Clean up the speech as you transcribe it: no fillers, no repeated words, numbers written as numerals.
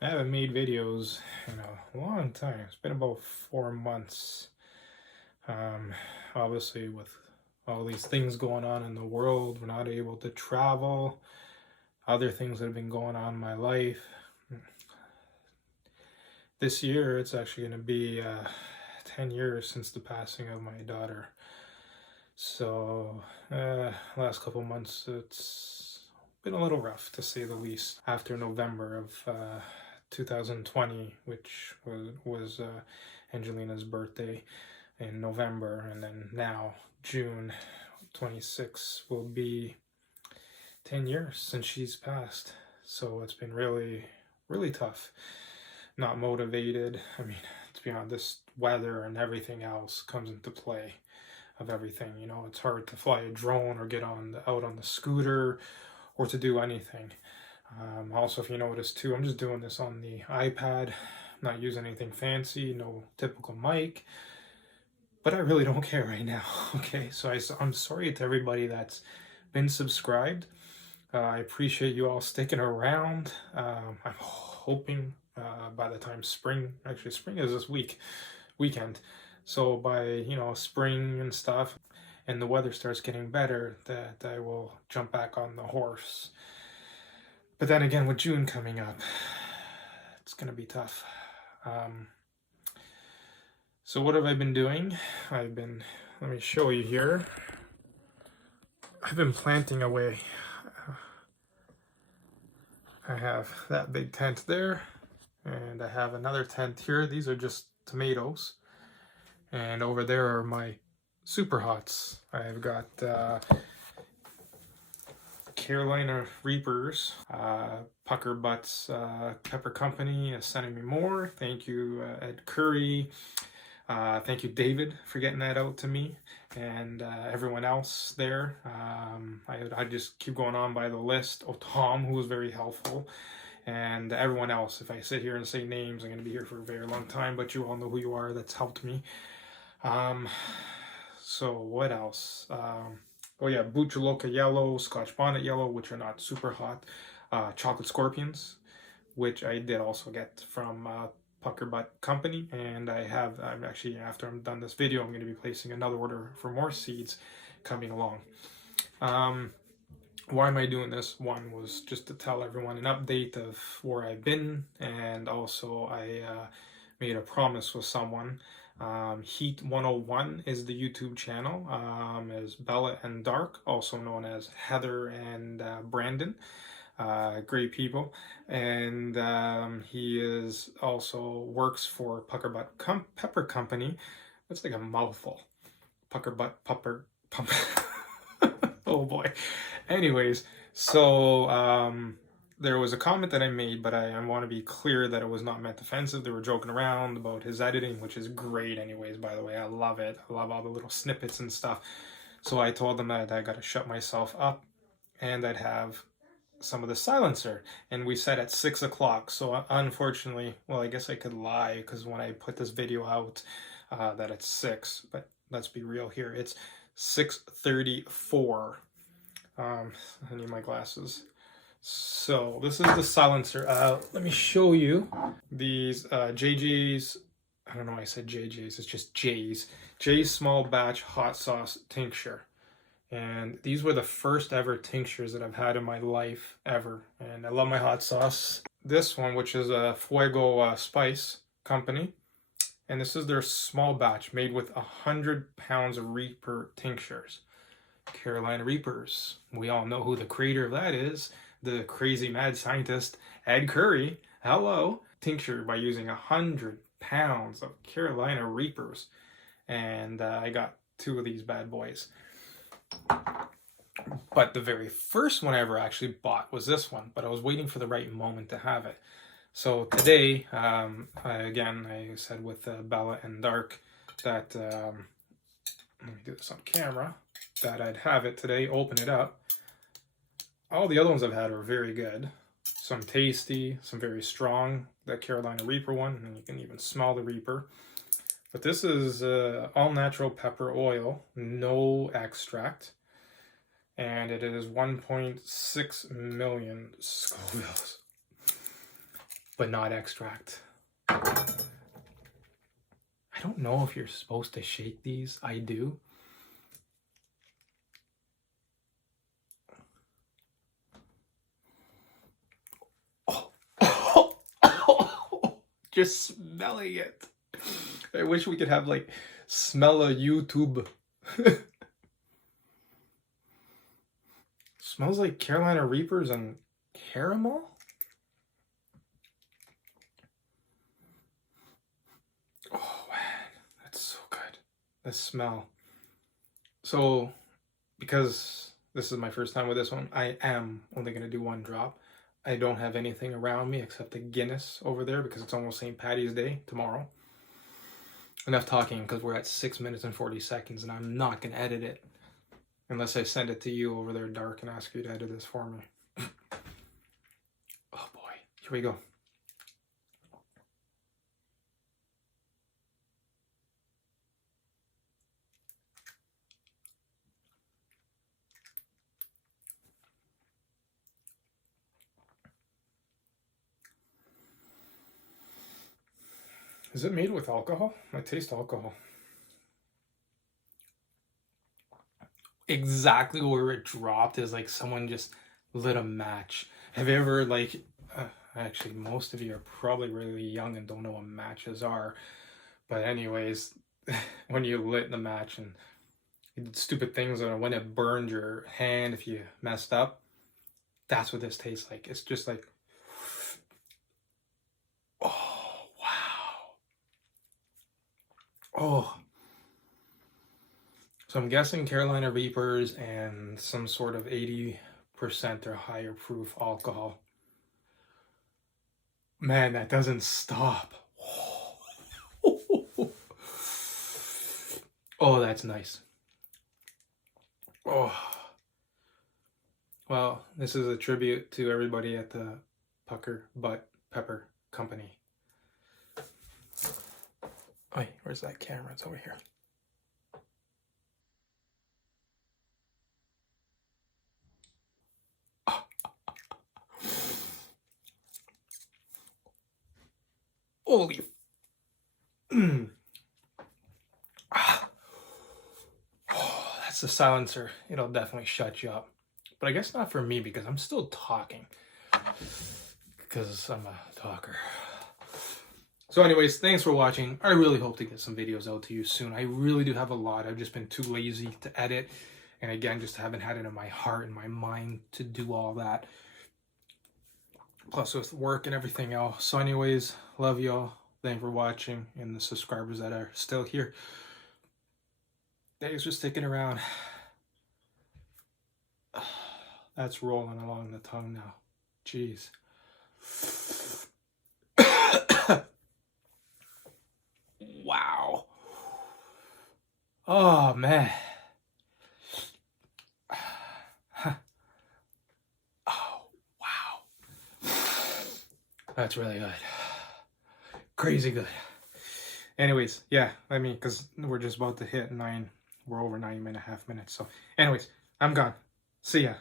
I haven't made videos in a long time. It's been about 4 months. Um, Obviously, with all these things going on in the world, we're not able to travel. Other things that have been going on in my life. This year, it's actually going to be 10 years since the passing of my daughter. So, last couple months, it's been a little rough to say the least. After November of 2020, which was Angelina's birthday in November, and then now June 26 will be 10 years since she's passed. So it's been really, really tough. Not motivated. I mean, to be honest, this weather and everything else comes into play of everything. You know, it's hard to fly a drone or get out on the scooter or to do anything. Also, if you notice too, I'm just doing this on the iPad, not using anything fancy, no typical mic, but I really don't care right now. Okay, so I'm sorry to everybody that's been subscribed. I appreciate you all sticking around. I'm hoping by the time actually spring is this weekend. So by, spring and stuff, and the weather starts getting better, that I will jump back on the horse. But then again, with June coming up, it's gonna be tough. So what have I been doing? Let me show you here. I've been planting away. I have that big tent there, and I have another tent here. These are just tomatoes. And over there are my super hots. I've got Carolina Reapers, Pucker Butts Pepper Company is sending me more. Thank you, Ed Curry. Thank you, David, for getting that out to me, and everyone else there. I just keep going on by the list. Oh, Tom, who was very helpful, and everyone else. If I sit here and say names, I'm going to be here for a very long time, but you all know who you are. That's helped me. So what else? Oh yeah, Buchaloka Yellow, Scotch Bonnet Yellow, which are not super hot. Chocolate Scorpions, which I did also get from Pucker Butt Company, and I'm actually, after I'm done this video, I'm going to be placing another order for more seeds coming along. Why am I doing this? One was just to tell everyone an update of where I've been, and also I made a promise with someone. Heat 101 is the YouTube channel, as Bella and Dark, also known as Heather and Brandon. Great people, and he is also works for Pucker Butt Pepper Company. That's like a mouthful. Pucker Butt Pepper Pump. Oh boy. Anyways, so there was a comment that I made, but I want to be clear that it was not meant offensive. They were joking around about his editing, which is great anyways, by the way. I love it. I love all the little snippets and stuff. So I told them that I got to shut myself up and I'd have some of the silencer, and we set at 6 o'clock. So unfortunately, well, I guess I could lie, because when I put this video out, that it's 6, but let's be real here, it's 6:34. I need my glasses. So this is the silencer. Let me show you these JJ's. I don't know why I said JJ's. It's just J's small batch hot sauce tincture. And these were the first ever tinctures that I've had in my life ever. And I love my hot sauce. This one, which is a Fuego Spice company. And this is their small batch made with 100 pounds of Reaper tinctures. Carolina Reapers. We all know who the creator of that is. The crazy mad scientist, Ed Curry. Hello. Tincture by using 100 pounds of Carolina Reapers. And I got 2 of these bad boys. But the very first one I ever actually bought was this one, but I was waiting for the right moment to have it. So today, I said with Bella and Dark that, let me do this on camera, that I'd have it today, open it up. All the other ones I've had are very good. Some tasty, some very strong. That Carolina Reaper one, and you can even smell the Reaper. But this is all natural pepper oil, no extract, and it is 1.6 million Scovilles. but not extract. I don't know if you're supposed to shake these. I do. Just smelling it. I wish we could have like smell a YouTube. Smells like Carolina Reapers and caramel. Oh man, that's so good. The smell. So, because this is my first time with this one, I am only gonna do one drop. I don't have anything around me except the Guinness over there because it's almost St. Patty's Day tomorrow. Enough talking because we're at 6 minutes and 40 seconds and I'm not going to edit it unless I send it to you over there, Dark, and ask you to edit this for me. Oh boy, here we go. Is it made with alcohol? I taste alcohol. Exactly where it dropped is like someone just lit a match. Have you ever like, actually most of you are probably really young and don't know what matches are. But anyways, when you lit the match and you did stupid things or when it burned your hand if you messed up, that's what this tastes like. It's just like, oh, wow. Oh. So I'm guessing Carolina Reapers and some sort of 80% or higher proof alcohol. Man, that doesn't stop. Oh, that's nice. Oh. Well, this is a tribute to everybody at the Pucker Butt Pepper Company. Wait, where's that camera? It's over here. Holy. Oh, that's the silencer. It'll definitely shut you up. But I guess not for me because I'm still talking. Because I'm a talker. So anyways, thanks for watching. I really hope to get some videos out to you soon. I really do have a lot. I've just been too lazy to edit. And again, just haven't had it in my heart and my mind to do all that. Plus with work and everything else. So anyways, love y'all. Thanks for watching. And the subscribers that are still here. Thanks for sticking around. That's rolling along the tongue now. Jeez. Wow. Oh, man. Oh, wow. That's really good. Crazy good. Anyways, yeah, I mean, because we're just about to hit 9. We're over 9.5 minutes. So anyways, I'm gone. See ya.